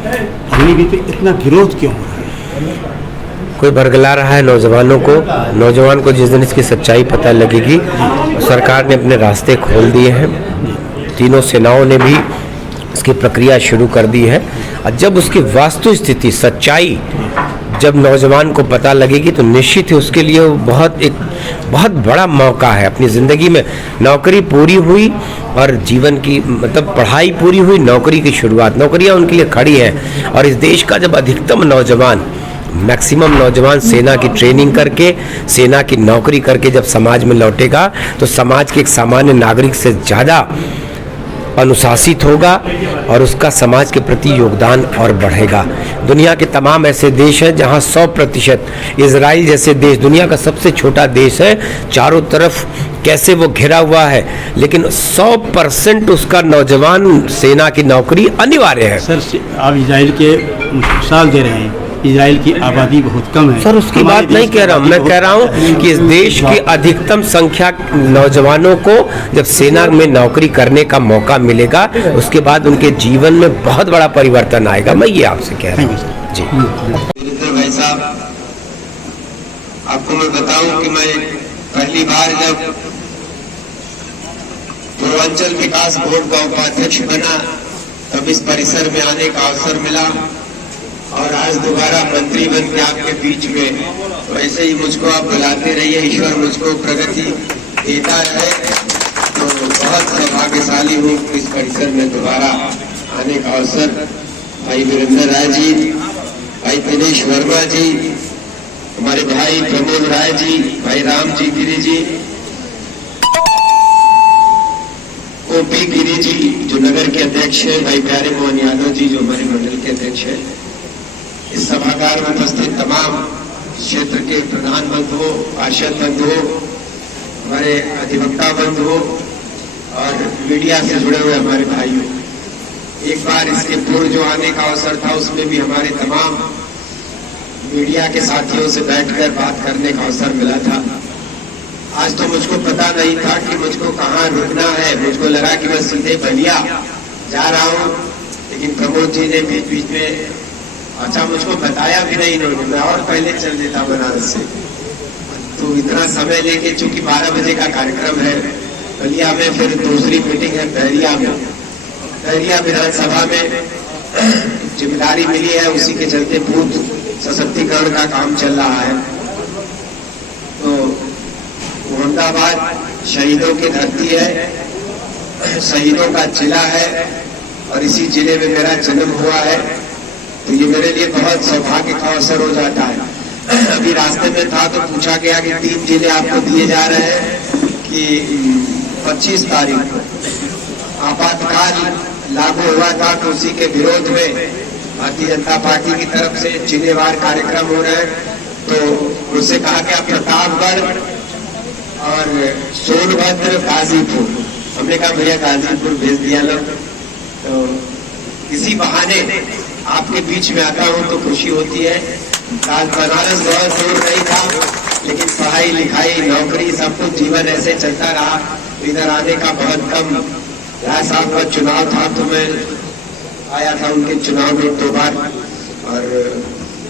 अभी भी तो इतना विरोध क्यों हो रहा है? कोई बरगला रहा है नौजवानों को। नौजवान को जिस दिन इसकी सच्चाई पता लगेगी, सरकार ने अपने रास्ते खोल दिए हैं। तीनों सेनाओं ने भी इसकी प्रक्रिया शुरू कर दी है। और जब उसकी वास्तु स्थिति, सच्चाई जब नौजवान को पता लगेगी तो निश्चित ही उसके लिए वो बहुत बड़ा मौका है। अपनी ज़िंदगी में नौकरी पूरी हुई और जीवन की मतलब पढ़ाई पूरी हुई, नौकरी की शुरुआत, नौकरियां उनके लिए खड़ी हैं। और इस देश का जब अधिकतम नौजवान, मैक्सिमम नौजवान सेना की ट्रेनिंग करके, सेना की नौकरी करके जब समाज में लौटेगा तो समाज के एक सामान्य नागरिक से ज़्यादा अनुशासित होगा और उसका समाज के प्रति योगदान और बढ़ेगा। दुनिया के तमाम ऐसे देश हैं जहां 100%, इजराइल जैसे देश दुनिया का सबसे छोटा देश है, चारों तरफ कैसे वो घिरा हुआ है, लेकिन 100% उसका नौजवान सेना की नौकरी अनिवार्य है। सर, आप इजराइल के मिसाल दे रहे हैं, इजराइल की आबादी बहुत कम है। सर, उसकी बात नहीं कह रहा हूँ, मैं कह रहा हूँ कि इस देश की अधिकतम संख्या नौजवानों को जब सेना में नौकरी करने का मौका मिलेगा, उसके बाद उनके जीवन में बहुत बड़ा परिवर्तन आएगा। मैं ये आपसे कह रहा हूँ जी। भाई साहब, आपको मैं बताऊं कि मैं पहली बार जब पूर्वांचल विकास बोर्ड का उपाध्यक्ष बना तब इस परिसर में आने का अवसर मिला और आज दोबारा मंत्री बन के आपके बीच में, वैसे ही मुझको आप बुलाते रहिए, ईश्वर मुझको प्रगति देता रहे। तो बहुत सौभाग्यशाली हूँ इस परिसर में दोबारा आने का अवसर। भाई वीरेंद्र राय जी, भाई दिनेश वर्मा जी, हमारे भाई प्रमोद राय जी, भाई राम जी गिरी जी, ओपी गिरी जी जो नगर के अध्यक्ष है, भाई प्यारे मोहन यादव जी जो हमारे मंडल के अध्यक्ष है, इस सभागार में उपस्थित तमाम क्षेत्र के प्रधान बंधुओं, पार्षद बंधुओं, हमारे अधिवक्ता बंधुओं और मीडिया से जुड़े हुए हमारे भाइयों, एक बार इसके पूर्व जो आने का अवसर था उसमें भी हमारे तमाम मीडिया के साथियों से बैठकर बात करने का अवसर मिला था। आज तो मुझको पता नहीं था कि मुझको कहाँ रुकना है, मुझको लगा कि मैं सीधे बलिया जा रहा हूँ, लेकिन प्रमोद जी ने बीच बीच में अच्छा मुझको बताया भी नहीं इन्होंने, मैं और पहले चल देता बनारस से। तो इतना समय लेके, चूंकि 12 बजे का कार्यक्रम है बलिया में, फिर दूसरी मीटिंग है बहरिया में, बहरिया विधानसभा में जिम्मेदारी मिली है, उसी के चलते बूथ सशक्तिकरण का काम चल रहा है। तो मुहम्मदाबाद शहीदों की धरती है, शहीदों का जिला है और इसी जिले में मेरा जन्म हुआ है, तो ये मेरे लिए बहुत सौभाग्य का अवसर हो जाता है। अभी रास्ते में था तो पूछा गया कि 3 जिले आपको दिए जा रहे हैं कि 25 तारीख को आपातकाल लागू हुआ था, तो उसी के विरोध में भारतीय जनता पार्टी की तरफ से जिलेवार कार्यक्रम हो रहे हैं। तो उससे कहा गया प्रतापगढ़ और सोनभद्र, गाजीपुर। हमने कहा भैया गाजीपुर भेज दिया लोग, तो इसी बहाने आपके बीच में आता हूँ तो खुशी होती है। बनारस बहुत दूर नहीं था, लेकिन पढ़ाई लिखाई, नौकरी, सब कुछ जीवन ऐसे चलता रहा, इधर आने का बहुत कम। राय साहब का चुनाव था तो मैं आया था उनके चुनाव में 2 बार, और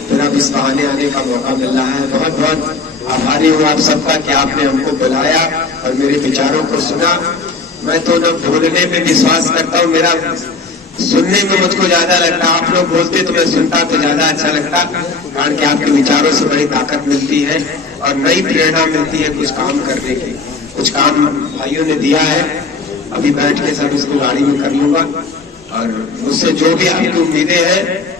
फिर अब इस बहाने आने का मौका मिल रहा है। बहुत बहुत आभारी हूँ आप सबका कि आपने हमको बुलाया और मेरे विचारों को सुना। मैं तो न बोलने में विश्वास करता हूँ, मेरा सुनने में मुझको ज्यादा लगता, आप लोग बोलते तो मैं सुनता तो ज्यादा अच्छा लगता, कारण कि आपके विचारों से बड़ी ताकत मिलती है और नई प्रेरणा मिलती है कुछ काम करने की। कुछ काम भाइयों ने दिया है, अभी बैठ के सब इसको गाड़ी में कर लूंगा, और मुझसे जो भी आपकी उम्मीदें हैं,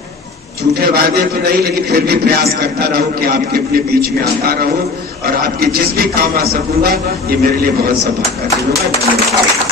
झूठे वादे तो नहीं, लेकिन फिर भी प्रयास करता रहूं कि आपके अपने बीच में आता रहूं और आपके जिस भी काम आ सकूंगा, ये मेरे लिए बहुत सौभाग्य का दिन होगा।